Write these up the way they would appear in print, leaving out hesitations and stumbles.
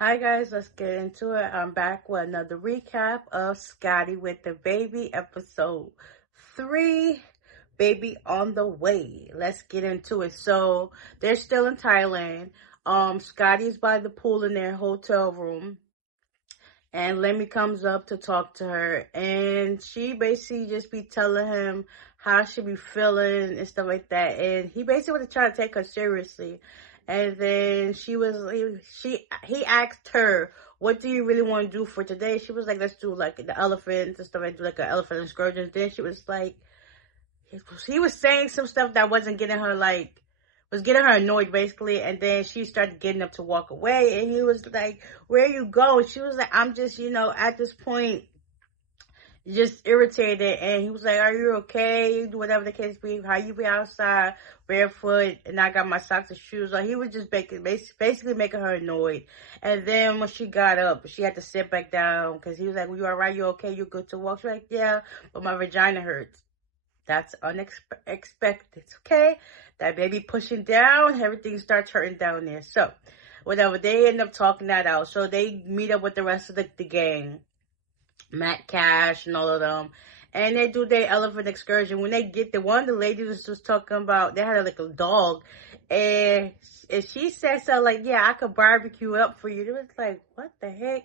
Hi guys, let's get into it. I'm back with another recap of Scotty with the Baby episode 3, Baby on the Way. Let's get into it. So they're still in Thailand. Scotty's by the pool in their hotel room, and Lemmy comes up to talk to her, and she basically just be telling him how she be feeling and stuff like that, and he basically was trying to take her seriously. And then he asked her, what do you really want to do for today? She was like, let's do like the elephants and stuff, like do like an elephant excursion. Then she was like, he was saying some stuff that wasn't getting her, like, was getting her annoyed basically. And then she started getting up to walk away, and he was like, where you go? She was like, I'm just, at this point just irritated. And he was like, are you okay? Whatever the case be, how you be outside barefoot and I got my socks and shoes on. He was just basically making her annoyed. And then when she got up, she had to sit back down because he was like, well, you all right? You okay? You good to walk? She was like, yeah, but my vagina hurts. That's unexpected, okay? That baby pushing down, everything starts hurting down there. So, whatever, they end up talking that out. So, they meet up with the rest of the gang, Matt Cash and all of them. And they do their elephant excursion. When they get there, one of the ladies was just talking about, they had like a dog. And she said something like, yeah, I could barbecue up for you. It was like, what the heck?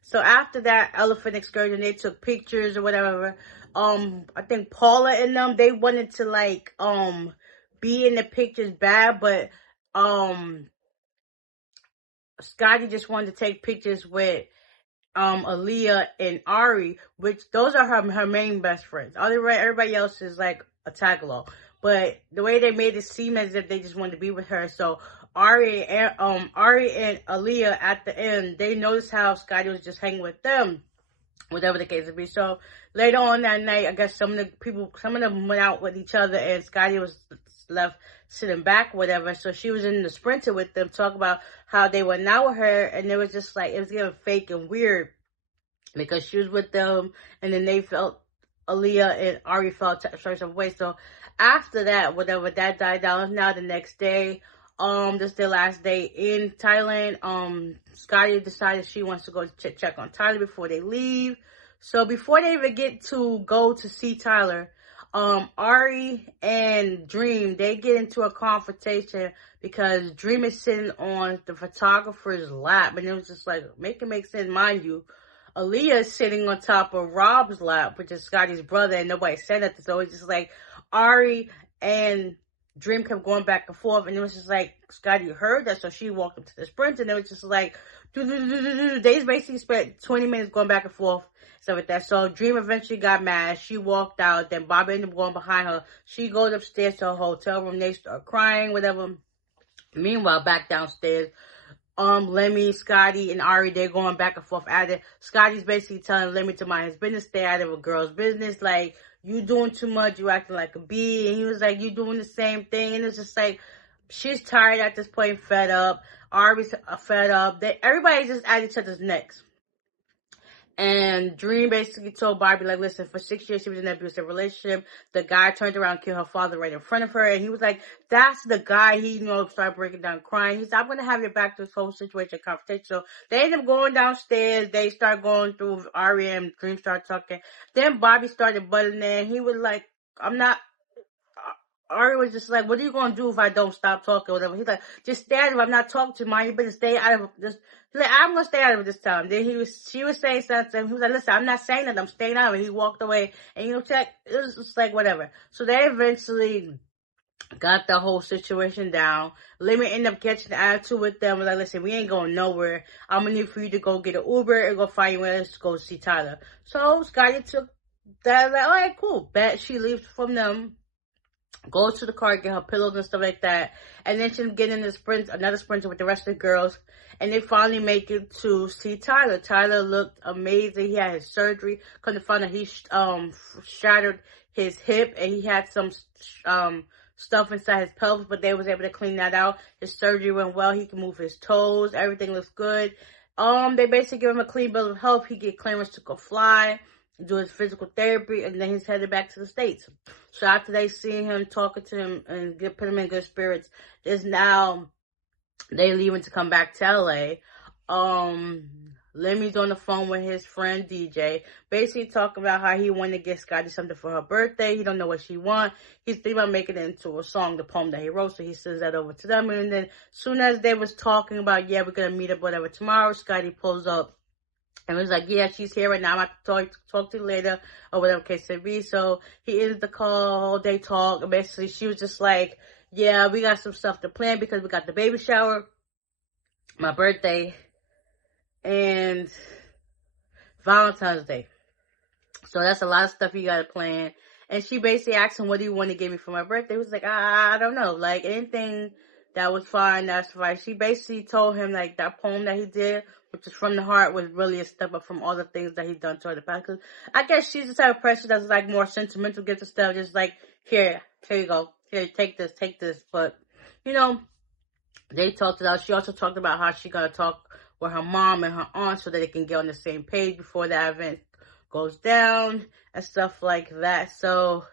So after that elephant excursion, they took pictures or whatever. I think Paula and them, they wanted to like be in the pictures bad, but Scotty just wanted to take pictures with Aaliyah and Ari, which those are her main best friends. Everybody else is like a tag along. But the way they made it seem as if they just wanted to be with her. So Ari and Aaliyah at the end, they noticed how Scotty was just hanging with them, whatever the case would be. So later on that night, I guess some of them went out with each other, and Scotty was left sitting back, whatever. So she was in the Sprinter with them, talking about how they were now with her, and it was just like, it was getting fake and weird because she was with them, and then they felt, Aaliyah and Ari felt some way. So after that, whatever, that died down. Now the next day, this is their last day in Thailand. Scotty decided she wants to go check on Tyler before they leave. So before they even get to go to see Tyler, Ari and Dream, they get into a confrontation because Dream is sitting on the photographer's lap, and it was just like, make sense, mind you. Aaliyah is sitting on top of Rob's lap, which is Scotty's brother, and nobody said nothing. So it's just like Ari and Dream kept going back and forth, and it was just like, Scotty heard that, so she walked up to the Sprint, and it was just like, they basically spent 20 minutes going back and forth, stuff like that. So Dream eventually got mad. She walked out. Then Bobby ended up going behind her. She goes upstairs to her hotel room. They start crying, whatever. Meanwhile, back downstairs, Lemmy, Scotty, and Ari, they're going back and forth at it. Scotty's basically telling Lemmy to mind his business, stay out of a girl's business. Like, you doing too much, you acting like a bee. And he was like, you doing the same thing. And it's just like, she's tired at this point, fed up. Ari's fed up. Everybody's just at each other's necks. And Dream basically told Barbie, like, listen, for 6 years she was in an abusive relationship. The guy turned around and killed her father right in front of her. And he was like, that's the guy. He, started breaking down crying. He said, I'm going to have your back to this whole situation, confrontation. So they ended up going downstairs. They start going through Ari, and Dream started talking. Then Bobby started butting in. He was like, Ari was just like, what are you going to do if I don't stop talking or whatever? He's like, just stay out of it. I'm not talking to you, man. You better stay out of this. He's like, I'm going to stay out of it this time. Then she was saying something. He was like, listen, I'm not saying that. I'm staying out of it. He walked away, and it was just like, whatever. So they eventually got the whole situation down. Lemmy ended up catching the attitude with them. Like, listen, we ain't going nowhere. I'm going to need for you to go get an Uber and go find you else to go see Tyler. So Scotty took that, like, all right, cool. Bet she leaves from them, goes to the car, get her pillows and stuff like that, and then she'll get in another sprinter with the rest of the girls, and they finally make it to see Tyler. Tyler looked amazing. He had his surgery. Couldn't find out he shattered his hip, and he had some stuff inside his pelvis, but they was able to clean that out. His surgery went well. He can move his toes. Everything looks good. They basically give him a clean bill of health. He get clearance to go fly, do his physical therapy, and then he's headed back to the States. So after they see him, talking to him, and put him in good spirits, there's now they leaving to come back to LA. Lemmy's on the phone with his friend DJ, basically talking about how he wanted to get Scotty something for her birthday. He don't know what she want. He's thinking about making it into a song, the poem that he wrote, so he sends that over to them. And then soon as they was talking about, yeah, we're gonna meet up whatever tomorrow, Scotty pulls up and was like, yeah, she's here right now. I'm going to talk to you later, or whatever case it be. So he ends the call, they talk, and basically she was just like, yeah, we got some stuff to plan because we got the baby shower, my birthday, and Valentine's Day. So that's a lot of stuff you gotta plan. And she basically asked him, what do you want to give me for my birthday? He was like, I don't know. Like, anything that was fine, that's fine. She basically told him, like, that poem that he did, which is from the heart, was really a step up from all the things that he done to her in the past. Cause I guess she's the type of person that's, like, more sentimental, gets the stuff, just like, here you go. Here, take this. But, you know, they talked about, she also talked about how she gonna talk with her mom and her aunt so that they can get on the same page before that event goes down and stuff like that. So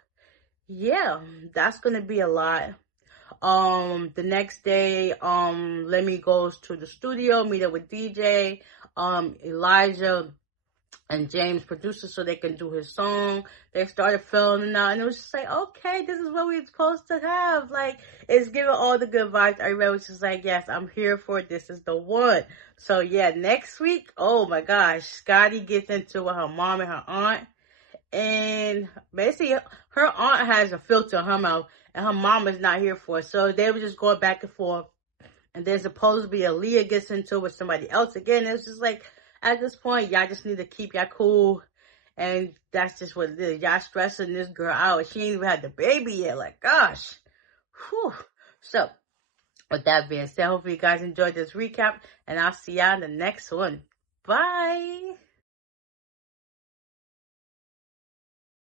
yeah, that's gonna be a lot. The next day, Lemmy goes to the studio, meet up with DJ, Elijah and James producer so they can do his song. They started filming out, and it was just like, okay, this is what we're supposed to have. Like, it's giving all the good vibes. Everybody was just like, yes, I'm here for it. This is the one. So yeah, next week, oh my gosh, Scotty gets into with her mom and her aunt, and basically her aunt has a filter in her mouth, and her mom is not here for it. So they were just going back and forth. And there's supposed to be Aaliyah gets into it with somebody else again. It's just like, at this point, y'all just need to keep y'all cool. And that's just what it is. Y'all stressing this girl out. She ain't even had the baby yet. Like, gosh. Whew. So, with that being said, hopefully you guys enjoyed this recap. And I'll see y'all in the next one. Bye.